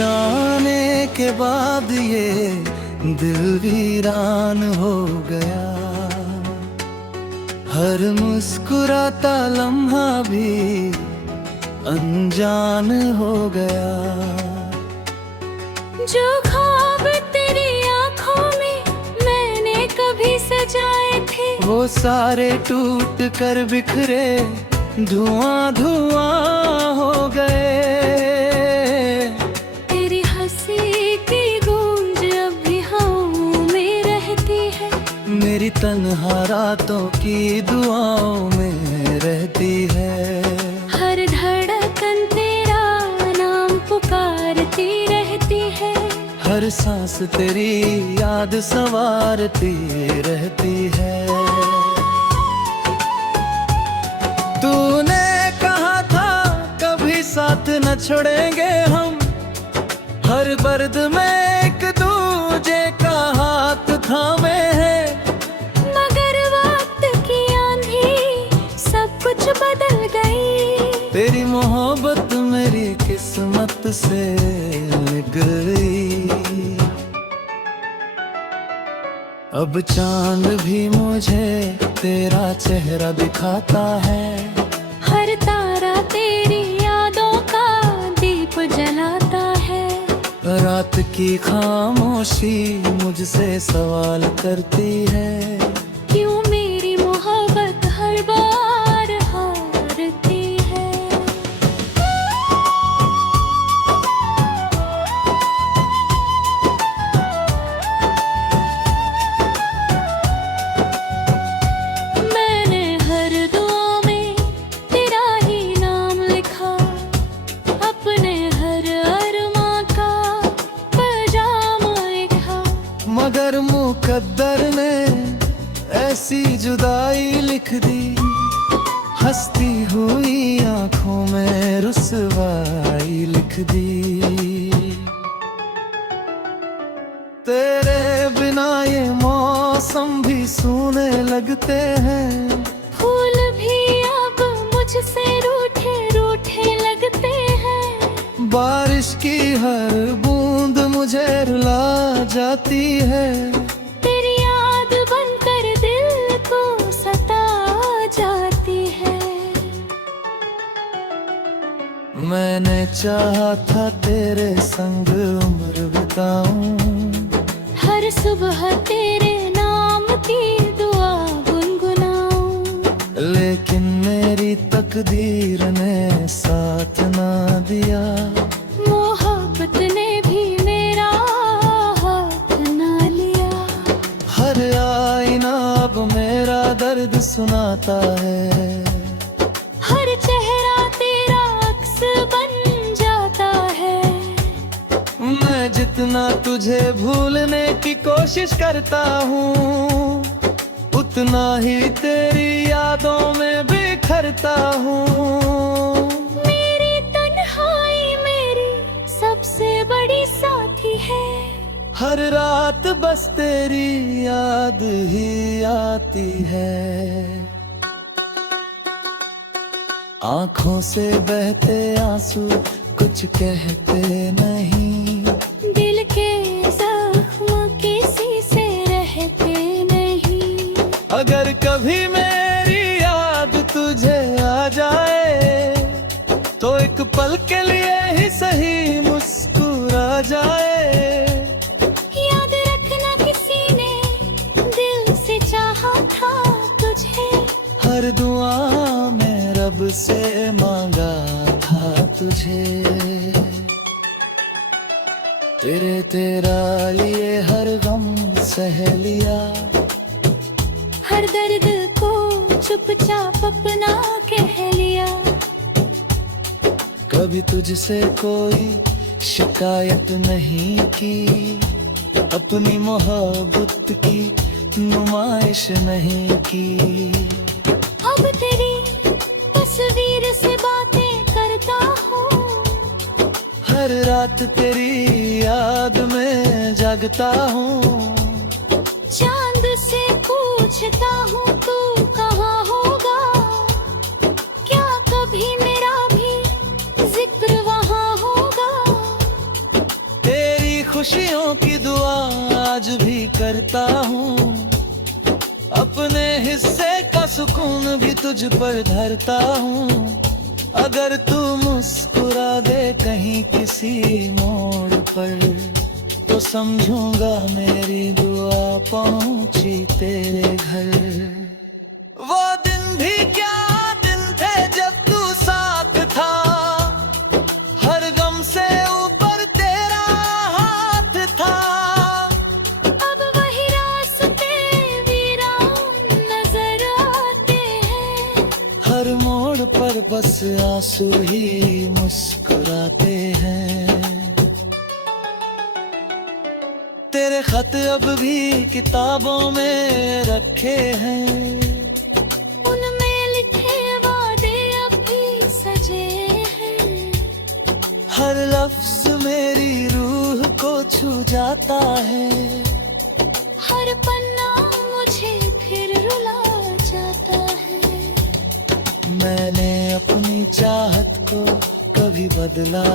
जाने के बाद ये दिल वीरान हो गया। हर मुस्कुराता लम्हा भी अनजान हो गया। जो ख्वाब तेरी आंखों में मैंने कभी सजाए थे, वो सारे टूट कर बिखरे धुआं धुआं हो गए। तेरी हंसी की गूंज अब भी हवाओं में रहती है, मेरी तन्हा रातों की दुआओं में रहती है। हर धड़कन तेरा नाम पुकारती रहती है, हर सांस तेरी याद संवारती रहती है। तूने कहा था कभी साथ न छोड़ेंगे हम, हर दर्द में एक दूजे का हाथ थामे हैं। मगर वक्त की आंधी सब कुछ बदल गई। तेरी मोहब्बत मेरी किस्मत से गई। अब चांद भी मुझे तेरा चेहरा दिखाता है, हर तारा तेरी यादों का दीप जलाता है। रात की खामोशी मुझसे सवाल करती है, क्यों मेरी मोहब्बत हर बार हारती है। मैंने हर दुआ में तेरा ही नाम लिखा, अपने हर अरमां का पैजामा लिखा। मगर मुकद्दर ने ऐसी जुदाई लिख दी, हंसती हुई आंखों में रुसवाई लिख दी। तेरे बिना ये मौसम भी सूने लगते हैं, फूल भी अब मुझसे रूठे रूठे लगते हैं। बारिश की हर बूंद मुझे रुला जाती है। तेरी याद बनकर दिल को सता जाती है। मैंने चाहा था तेरे संग उम्र बिताऊं, हर सुबह तेरे नाम की दुआ गुनगुनाऊं। लेकिन मेरी तकदीर ने साथ ना दिया। मोहब्बत ने भी मेरा हाथ ना लिया। हर आईना अब मेरा दर्द सुनाता है, हर चेहरा तेरा अक्स बन जाता है। मैं जितना तुझे भूलने की कोशिश करता हूँ, उतना ही तेरी यादों में बिखरता हूँ। मेरी तन्हाई मेरी सबसे बड़ी साथी है। हर रात बस तेरी याद ही आती है। आंखों से बहते आंसू कुछ कहते नहीं, दिल के जख्म किसी से रहते नहीं। अगर कभी मेरी याद तुझे आ जाए, तो एक पल के लिए ही सही मुस्कुरा जाए। याद रखना किसी ने दिल से चाहा था तुझे, हर दुआ में रब से मांगा था तुझे। तेरा लिए हर गम सह लिया, हर दर्द को चुपचाप अपना कह लिया। कभी तुझसे कोई शिकायत नहीं की, अपनी मोहब्बत की नुमाइश नहीं की। अब तेरी तस्वीर से बातें करता हूँ, हर रात तेरी याद में जागता हूँ। चांद से पूछता हूँ तू कहाँ होगा, क्या कभी मेरा भी जिक्र वहाँ होगा। खुशियों की दुआ आज भी करता हूँ, अपने हिस्से का सुकून भी तुझ पर धरता हूँ। अगर तू मुस्कुरा दे कहीं किसी मोड़ पर, तो समझूंगा मेरी दुआ पहुंची तेरे घर। वो दिन भी क्या दिन थे जब तू साथ था, हर गम से ऊपर तेरा हाथ था। अब वही रास्ते वीरान नजर आते हैं, हर मोड़ पर बस आंसू ही मुस्कुराते हैं। तेरे खत अब भी किताबों में रखे हैं, उनमें लिखे वादे अब भी सजे हैं। हर लफ्ज मेरी रूह को छू जाता है, हर पन्ना मुझे फिर रुला जाता है। मैंने अपनी चाहत को कभी बदला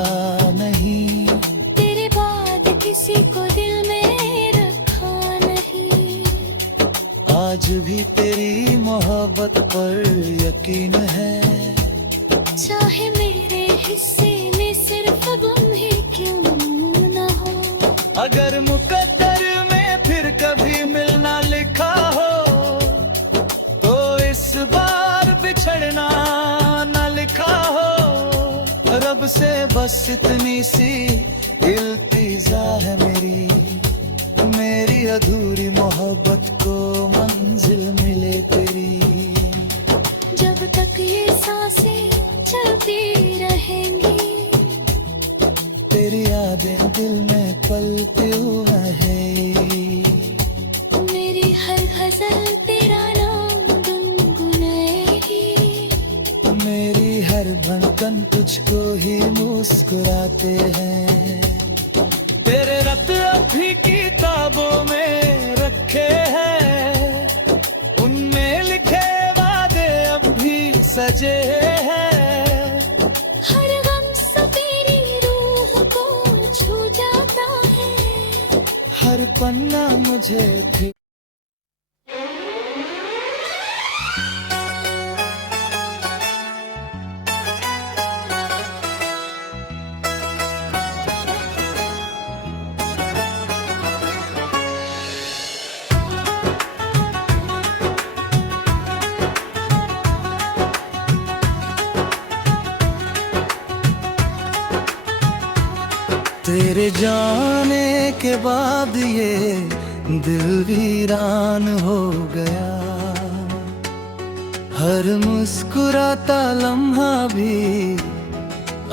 नहीं, तेरे बाद किसी को दिल में रखा नहीं। आज भी तेरी मोहब्बत पर यकीन है, चाहे मेरे हिस्से में सिर्फ गम ही क्यों न हो। अगर मुकद्दर में फिर कभी मिलना लिखा हो, तो इस बार बिछड़ना न लिखा हो। रब से बस इतनी सी इल्तिजा है मेरी अधूरी मोहब्बत को मंजिल मिले तेरी। जब तक ये सांसें चलती रहेंगी, तेरी यादें दिल में पलती हुआ है। मेरी हर गजल तेरा नाम गुनगुनाएगी, मेरी हर धड़कन तुझको ही मुस्कुराते हैं। तेरे रत अभी किताबों में रखे हैं, उनमें लिखे वादे अब भी सजे हैं। हर गम से तेरी रूह को छू जाता है, हर पन्ना मुझे फिर तेरे जाने के बाद ये दिल वीरान हो गया, हर मुस्कुराता लम्हा भी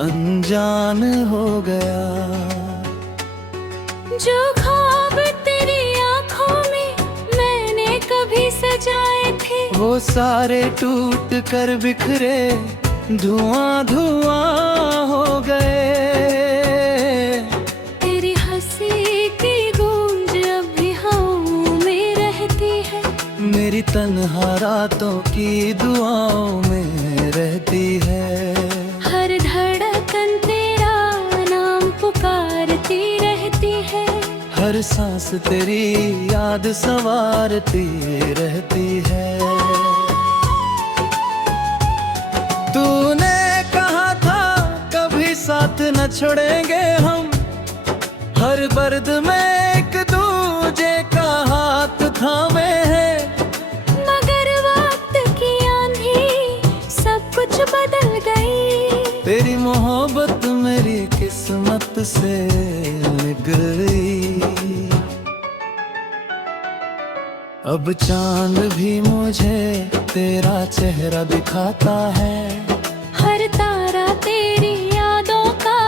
अनजान हो गया। जो ख्वाब तेरी आंखों में मैंने कभी सजाए थे, वो सारे टूट कर बिखरे धुआं धुआं हो गए। तेरी हंसी की गूंज अब भी हवाओं में रहती है, मेरी तन्हा रातों की दुआओं में रहती है। हर धड़कन तेरा नाम पुकारती रहती है, हर सांस तेरी याद संवारती रहती है। तूने कहा था कभी साथ न छोड़ेंगे हम, हर दर्द में एक दूजे का हाथ थामे हैं। मगर वक्त की आंधी सब कुछ बदल गई, तेरी मोहब्बत मेरी किस्मत से निकल गई। अब चांद भी मुझे तेरा चेहरा दिखाता है, हर तारा तेरी यादों का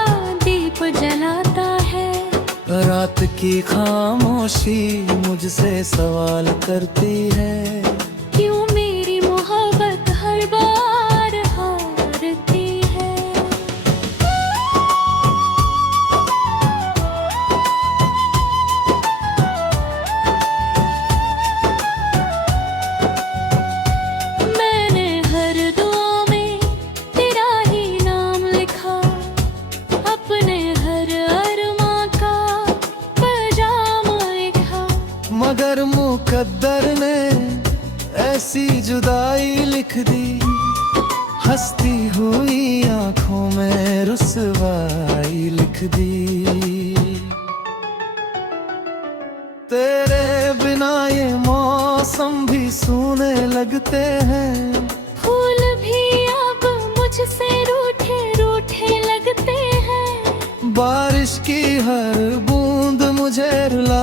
दीप जलाता है। रात की खामोशी मुझसे सवाल करती है, क्यों मेरी मोहब्बत हर बार हारती है। मैंने हर दुआ में तेरा ही नाम लिखा, अपने हर अरमां का अगर मुकद्दर ने ऐसी जुदाई लिख दी, हंसती हुई आंखों में रुसवाई लिख दी। तेरे बिना ये मौसम भी सूने लगते हैं, फूल भी अब मुझसे रूठे रूठे लगते हैं। बारिश की हर बूंद मुझे रुला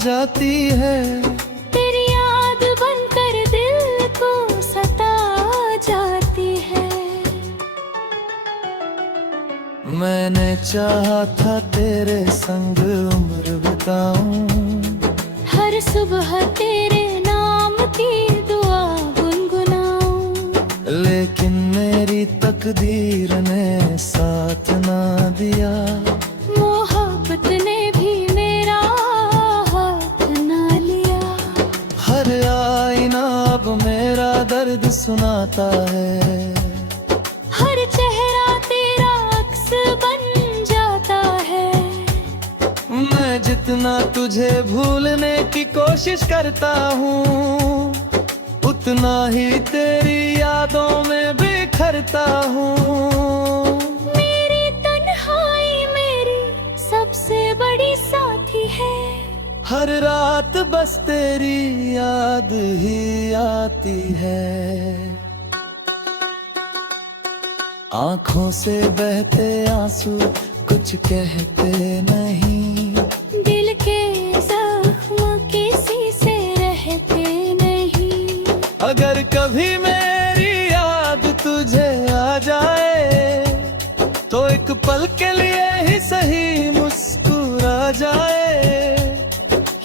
जाती है, तेरी याद बनकर दिल को सता जाती है। मैंने चाहा था तेरे संग उम्र बिताऊं, हर सुबह तेरे नाम की दुआ गुनगुनाऊं। लेकिन मेरी तकदीर ने साथ ना दिया, मोहब्बत ने भी मेरा हाथ ना लिया। हर आईना अब मेरा दर्द सुनाता है, हर चेहरा तेरा अक्स बन जाता है। मैं जितना तुझे भूलने की कोशिश करता हूँ, उतना ही तेरी यादों में बिखरता हूँ। मेरी तन्हाई मेरी सबसे बड़ी साथी है। हर रात बस तेरी याद ही आती है, आंखों से बहते आंसू कुछ कहते नहीं, दिल के जख्म किसी से रहते नहीं। अगर कभी मेरी याद तुझे आ जाए, तो एक पल के लिए ही सही मुस्कुरा जाए।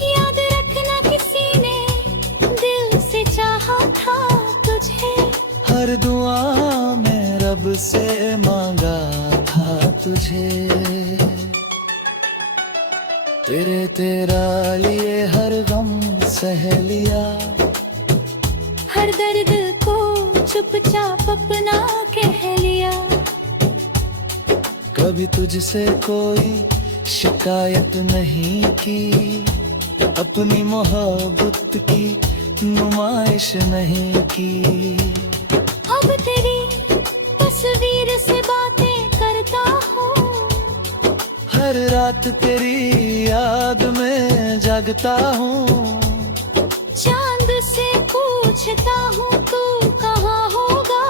याद रखना किसी ने दिल से चाहा था तुझे, हर दुआ में रब से मांगा था तुझे। तेरा लिए हर गम सह लिया, हर दर्द को चुपचाप अपना कह लिया। कभी तुझसे कोई शिकायत नहीं की, अपनी मोहब्बत की नुमाइश नहीं की। अब तेरी तस्वीर से बातें करता हूँ, हर रात तेरी याद में जागता हूँ, चांद से पूछता हूँ तू कहाँ होगा।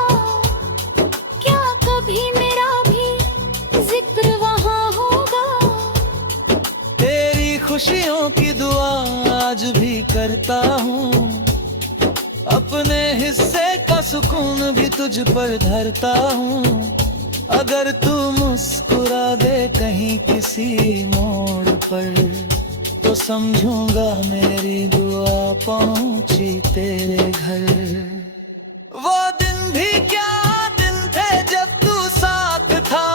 क्या कभी मेरा भी जिक्र वहाँ होगा। तेरी खुशियों की दुआ आज भी करता हूँ, अपने हिस्से का सुकून भी तुझ पर धरता हूँ। अगर तू मुस्कुरा दे कहीं किसी मोड़ पर, तो समझूंगा मेरी दुआ पहुंची तेरे घर। वो दिन भी क्या दिन थे जब तू साथ था,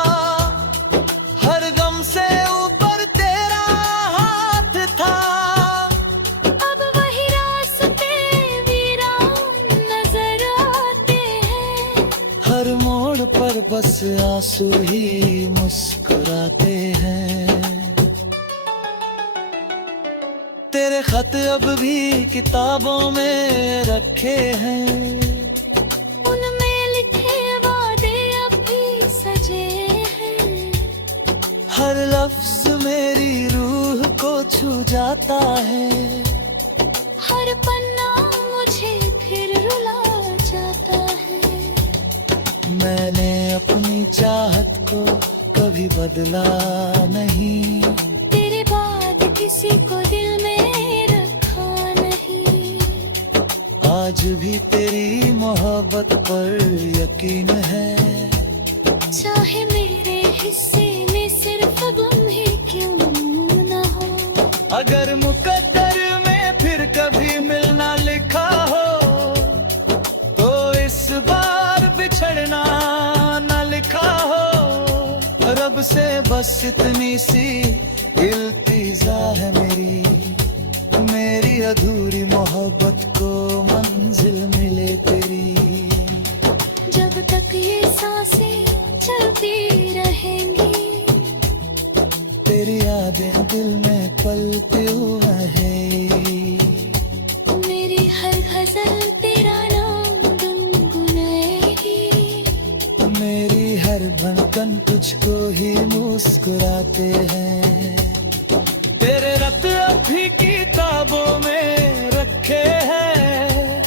हर गम से ऊपर तेरा हाथ था। अब वही रास्ते वीरान नजर आते हैं, हर मोड़ पर बस आंसू ही मुस्कुराते हैं। तेरे खत अब भी किताबों में रखे हैं, उनमें लिखे वादे अब भी सजे हैं। हर लफ्ज मेरी रूह को छू जाता है, हर पन्ना मुझे फिर रुला जाता है। मैंने अपनी चाहत को कभी बदला नहीं, तेरे बाद किसी को दिल में रखा नहीं। आज भी तेरी मोहब्बत पर यकीन है, चाहे मेरे हिस्से में सिर्फ गम ही क्यों न हो। अगर मुकद्दर में फिर कभी मिलना लिखा हो, तो इस बार बिछड़ना न लिखा हो। रब से बस इतनी सी इल्तिजा है मेरी अधूरी मोहब्बत को मंजिल मिले तेरी। जब तक ये सांसें चलती रहेंगी, तेरी यादें दिल में पलती हुआ है। धड़कन तुझको ही मुस्कुराते हैं। तेरे रत अभी किताबों में रखे हैं,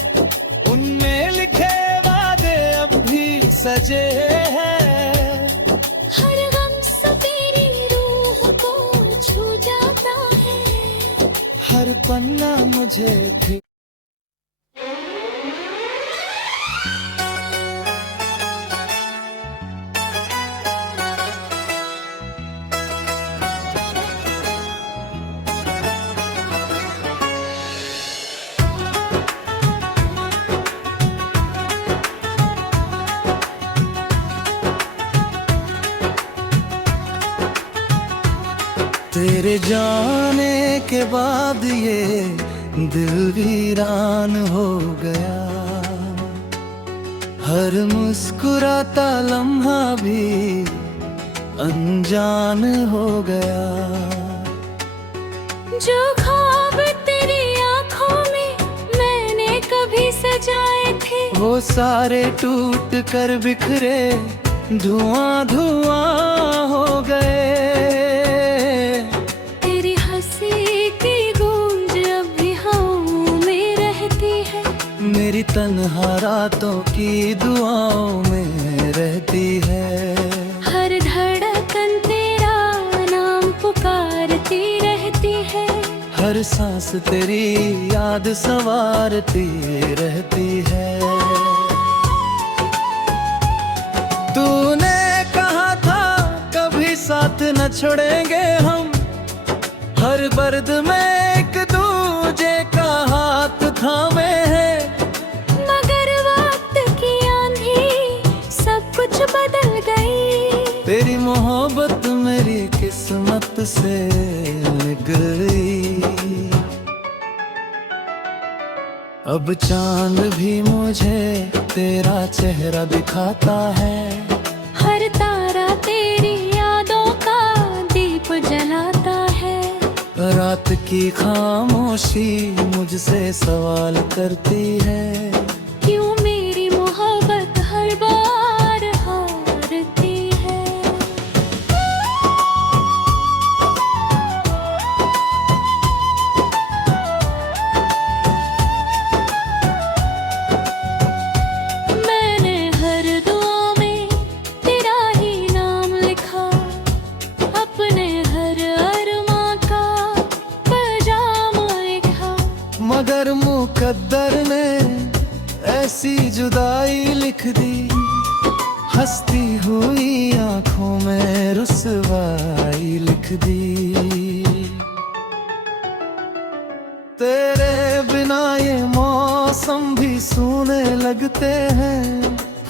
उनमें लिखे वादे अब भी सजे हैं। हर गम से तेरी रूह को छू जाता है, हर पन्ना मुझे फिर तेरे जाने के बाद ये दिल वीरान हो गया, हर मुस्कुराता लम्हा भी अनजान हो गया। जो ख्वाब तेरी आंखों में मैंने कभी सजाए थे, वो सारे टूट कर बिखरे धुआं धुआं हो गए। तेरी हंसी की गूंज अब भी हवाओं में रहती है, मेरी तन्हा रातों की दुआओं में रहती है। हर धड़कन तेरा नाम पुकारती रहती है, हर सांस तेरी याद संवारती रहती है। तूने कहा था कभी साथ न छोड़ेंगे हम, हर दर्द में एक दूजे का हाथ थामे हैं। मगर वक्त की आंधी सब कुछ बदल गई, तेरी मोहब्बत मेरी किस्मत से गई। अब चांद भी मुझे तेरा चेहरा दिखाता है, हर तारा तेरी यादों का दीप जलाता है। रात की खामोशी मुझसे सवाल करती है, क्यों मेरी मोहब्बत हर बार हारती है। मैंने हर दुआ में तेरा ही नाम लिखा, अपने हर अरमां का पैजामा लिखा। मगर मुकद्दर ने ऐसी जुदाई लिख दी, हंसती हुई आंखों में रुसवाई लिख दी। तेरे बिना ये मौसम भी सूने लगते हैं,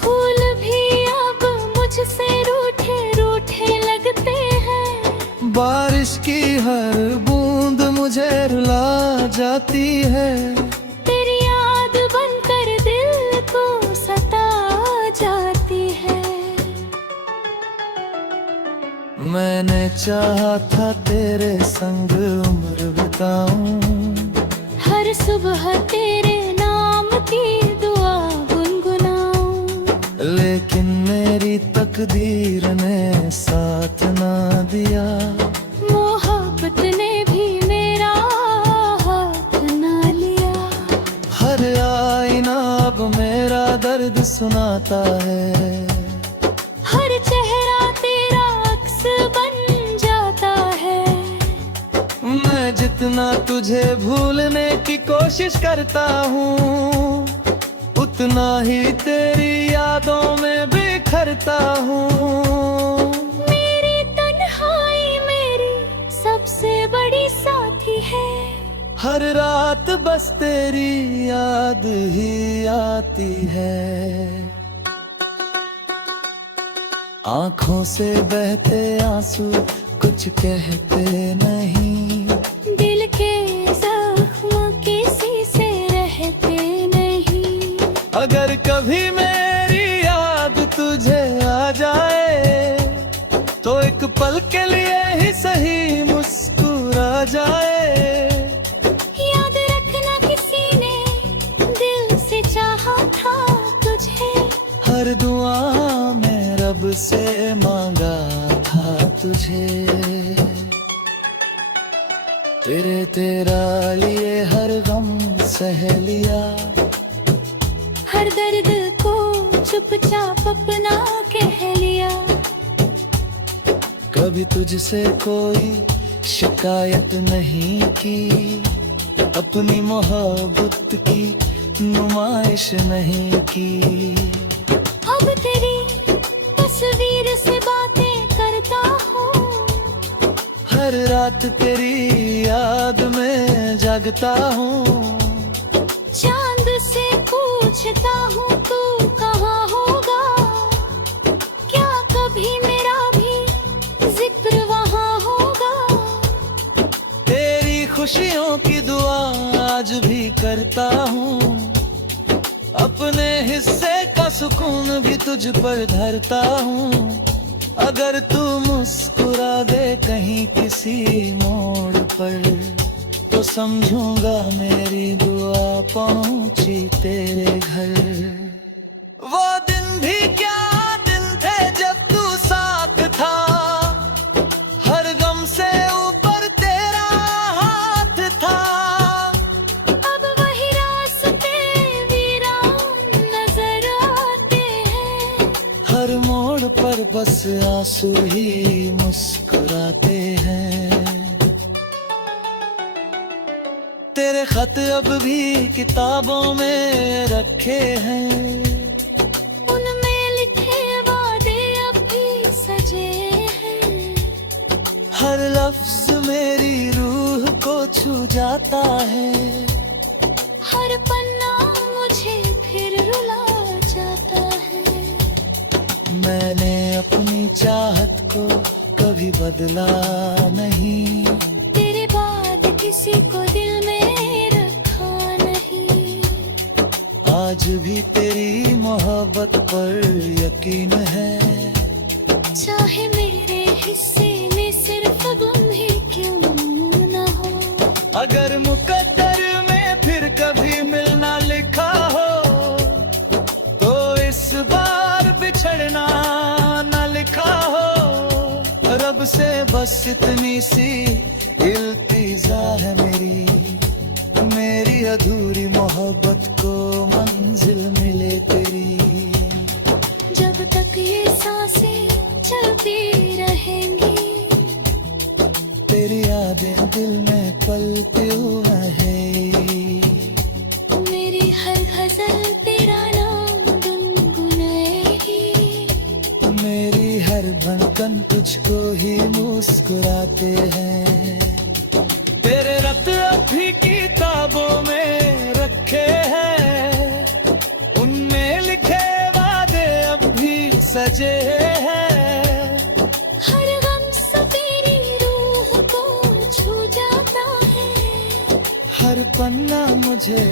फूल भी अब मुझसे रूठे रूठे लगते हैं। बारिश की हर बूंद मुझे रुला जाती है। तेरी याद बनकर दिल को सता जाती है। मैंने चाहा था तेरे संग उम्र बिताऊं, हर सुबह तेरे नाम की दुआ गुनगुनाऊं। लेकिन मेरी तकदीर ने साथ ना दिया, मोहब्बत ने भी मेरा हाथ ना लिया। हर आईना अब मेरा दर्द सुनाता है, हर चेहरा तेरा अक्स बन जाता है। मैं जितना तुझे भूलने की कोशिश करता हूँ, उतना ही तेरी यादों में बिखरता हूँ। मेरी तन्हाई मेरी सबसे बड़ी साथी है, हर रात बस तेरी याद ही आती है। आंखों से बहते आंसू कुछ कहते नहीं, दिल के जख्म किसी से रहते नहीं। अगर कभी मेरी याद तुझे आ जाए, तो एक पल के लिए ही सही मुस्कुरा जाए। याद रखना किसी ने दिल से चाहा था तुझे, हर दुआ में रब से मांगा तेरा लिए हर गम सह लिया, हर दर्द को चुपचाप अपना कह लिया। कभी तुझसे कोई शिकायत नहीं की, अपनी मोहब्बत की नुमाइश नहीं की। अब तेरी तस्वीर से बातें करता हूँ, हर रात तेरी याद में जागता हूँ। चांद से पूछता हूँ तू कहाँ होगा, क्या कभी मेरा भी जिक्र वहाँ होगा। तेरी खुशियों की दुआ आज भी करता हूँ, अपने हिस्से का सुकून भी तुझ पर धरता हूँ। अगर तू मुस्कुरा दे कहीं किसी मोड़ पर, तो समझूंगा मेरी दुआ पहुंची तेरे घर। वो दिन भी क्या दिन थे जब तू साथ था, हर गम से ऊपर तेरा हाथ था। अब वही रास्ते वीरान नजर आते हैं, हर मोड़ पर बस आंसू ही मुस्कुराते हैं। तेरे खत अब भी किताबों में रखे हैं, उनमें लिखे वादे अब भी सजे हैं। हर लफ्ज मेरी रूह को छू जाता है, हर पन्ना मुझे फिर रुला जाता है। मैंने अपनी चाहत को कभी बदला नहीं, तेरे बाद किसी को दिल में रखा नहीं। आज भी तेरी मोहब्बत पर यकीन है, चाहे मेरे हिस्से में सिर्फ गम ही क्यों न हो। अगर मुकद्दर में फिर कभी मिलना लिखा हो, तो इस बार बिछड़ना न लिखा हो। रब से बस इतनी सी इल्तिजा है मेरी, मेरी अधूरी मोहब्बत को मंजिल मिले तेरी। जब तक ये सांसें चलती रहेंगी, तेरी यादें दिल में पलती हुआ है। मेरी हर गजल तेरा नाम गुनगुनाएगी, मेरी हर धड़कन तुझको ही मुस्कुराते हैं। तेरे रत अभी किताबों में रखे हैं, उनमें लिखे वादे अब भी सजे हैं। हर गम से तेरी रूह को छू जाता है। हर पन्ना मुझे